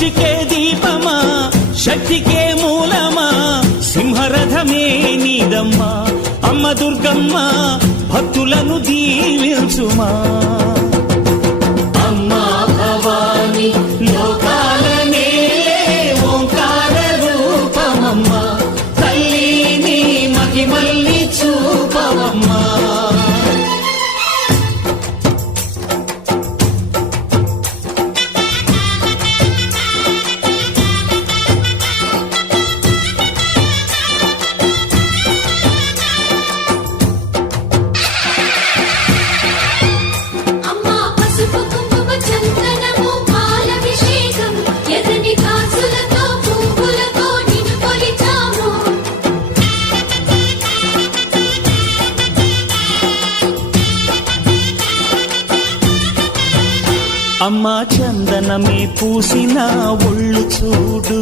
సృష్టికే దీపమా శక్తికే మూలమా సింహరథమే నీదమ్మా అమ్మ దుర్గమ్మ భక్తులను దీవించుమా అమ్మా భవాని లోకాల నేలే ఓంకార రూపమమ్మా తల్లి నీ మహిమల్ని చూపవమ్మా అమ్మా చందనమే పూసిన ఒళ్ళు చూడు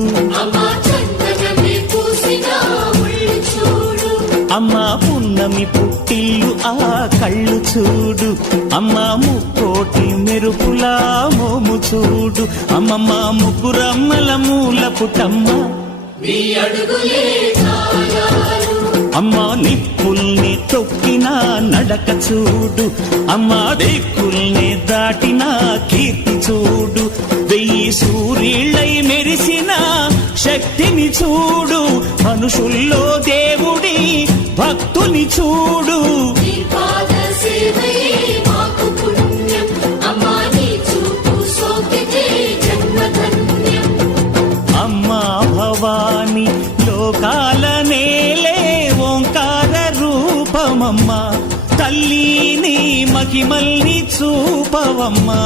అమ్మా పున్నమి పుట్టిల్లు ఆ కళ్ళు చూడు అమ్మా ముక్కోటి మెరుపులా మోము చూడు అమ్మమ్మ ముగ్గురమ్మల మూల పుటమ్మ అమ్మా నిప్పుల్ని తొక్కిన నడక చూడు అమ్మా దిక్కుల్ని దాటిన కీర్తి చూడు 1000 సూర్యుళ్ళై మెరిసిన శక్తిని చూడు మనుషుల్లో దేవుడి భక్తుని చూడు అమ్మా భవాని లోకాల నేలే ఓంకార రూపమమ్మా తల్లి నీ మహిమల్ని చూపవమ్మా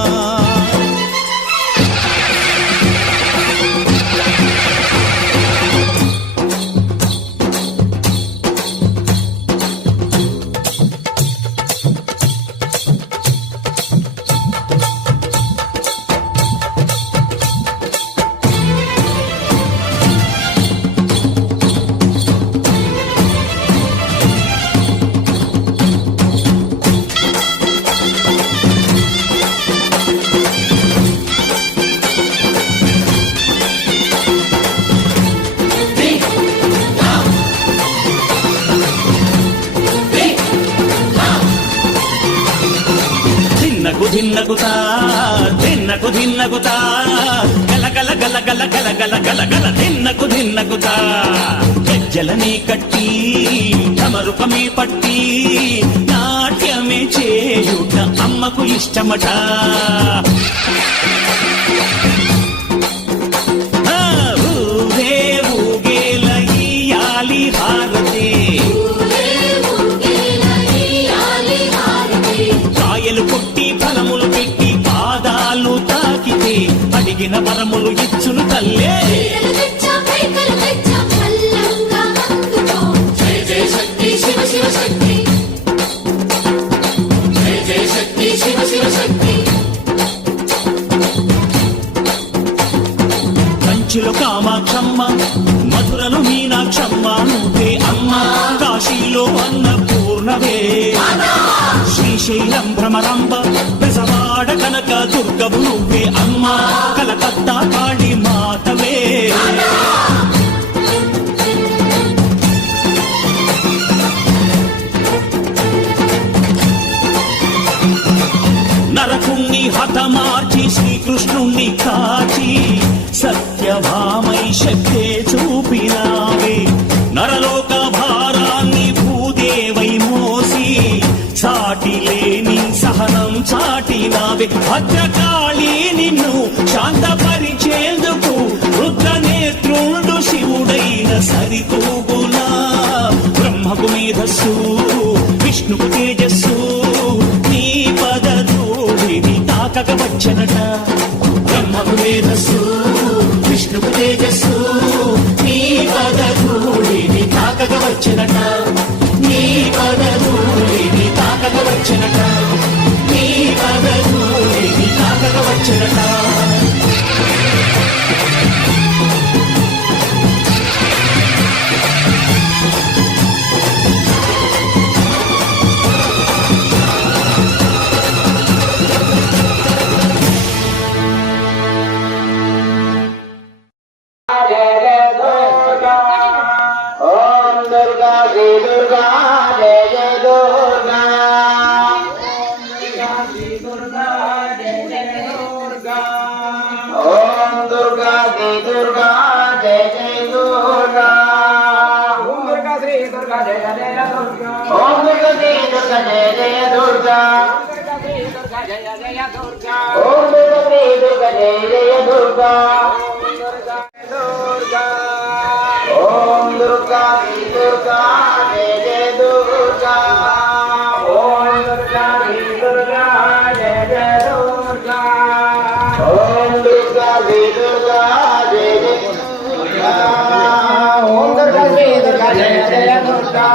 ధిన్నగుతా ధిన్నగుతా గల గల గల గల గల గల గల గల ధిన్నగుతా గజ్జలని కట్టి తమరుపమే పట్టి నాట్యమే చేయుట అమ్మకు ఇష్టమట ఊరే ఊగేల ఇయ్యాలి హారతి కాయలు కొట్టి ఫలములు పెట్టి పాదాలు తాకితే అడిగిన వరములు ఇచ్చును తల్లే కంచిలో కామాక్షమ్మ మధురలో మీనాక్షమ్మ నువ్వే అమ్మ కాశీలో అన్నపూర్ణవే శ్రీశైలం భ్రమరంబ బెజవాడ కనక దుర్గవు నువ్వే అమ్మ కలకత్తా కాళీ మాతవే నరకుణ్ణి హతమార్చి శ్రీకృష్ణుణ్ణి కాచి సత్యభామై శక్తే చూపినావే నరలోక భారాన్ని భూదేవై మోసి సాటి లేని సహనం చాటినావే భద్రకాళి నిన్ను శాంతపరిచేందుకు రుద్రనేత్రుండు శివుడైన సరితూగునా బ్రహ్మకు మేధస్సు విష్ణుకు తేజస్సు నీ పదధూళిని తాకక వచ్చనట బ్రహ్మకు మేధస్సు విష్ణుకు తేజస్సు నీ పదధూళిని తాకక వచ్చనట నీ పదధూళిని తాకక వచ్చనట నీ పదధూళిని తాకక వచ్చనట दुर्गा जय जय दुर्गा ओम दुर्गा श्री दुर्गा जय जय दुर्गा ओम दुर्गा श्री दुर्गा जय जय दुर्गा ओम दुर्गा श्री दुर्गा जय जय दुर्गा ओम दुर्गा श्री दुर्गा जय जय दुर्गा ओम दुर्गा श्री दुर्गा जय जय दुर्गा ओम दुर्गा श्री दुर्गा जय जय दुर्गा ओम दुर्गा श्री दुर्गा जय जय दुर्गा